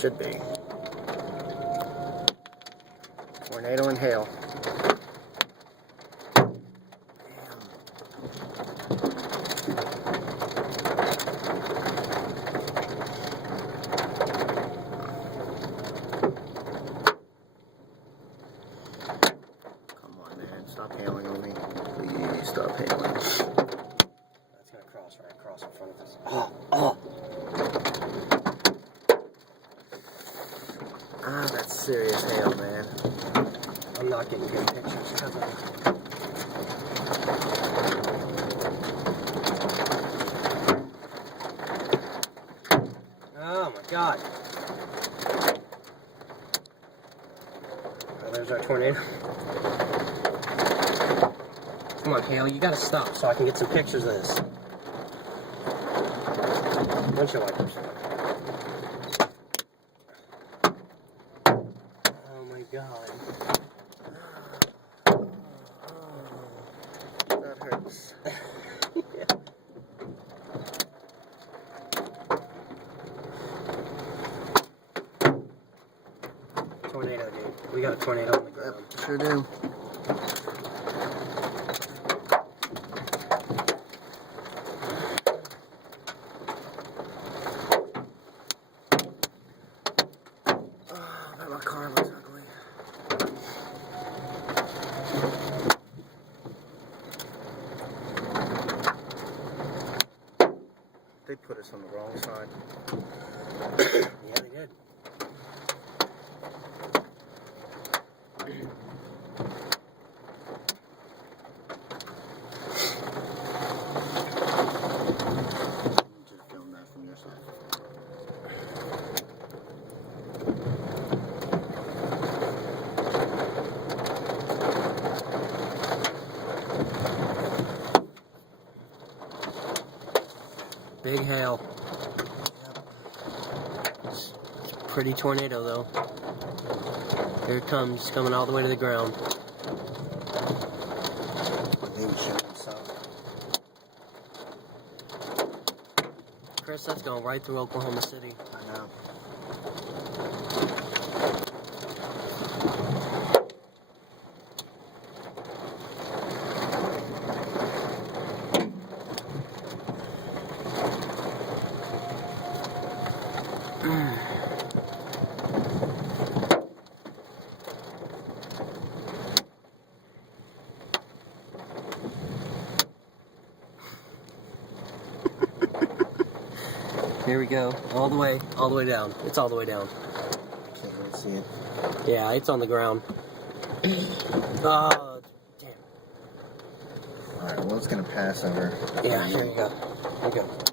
Should be. Tornado and hail. Come on, man. Stop hailing on me. Please stop hailing. That's going to cross right across in front of us. Ah, that's serious hail, man. I'm not getting good pictures because of it. Oh my God. Oh, there's our tornado. Come on, hail, you gotta stop so I can get some pictures of this. Windshield wipers. Oh my God. That hurts. Yeah. Tornado, dude. We got a tornado on the ground. Yep, sure do. My car looks ugly. They put us on the wrong side. Yeah, they did. Just film that from your side. Big hail. Yep. It's a pretty tornado though. Here it comes, it's coming all the way to the ground. Chris, that's going right through Oklahoma City. I know. Here we go, all the way down. It's all the way down. Can't really see it. Yeah, it's on the ground. Oh, damn. Alright, well, it's gonna pass over. Yeah, here you go. Here you go.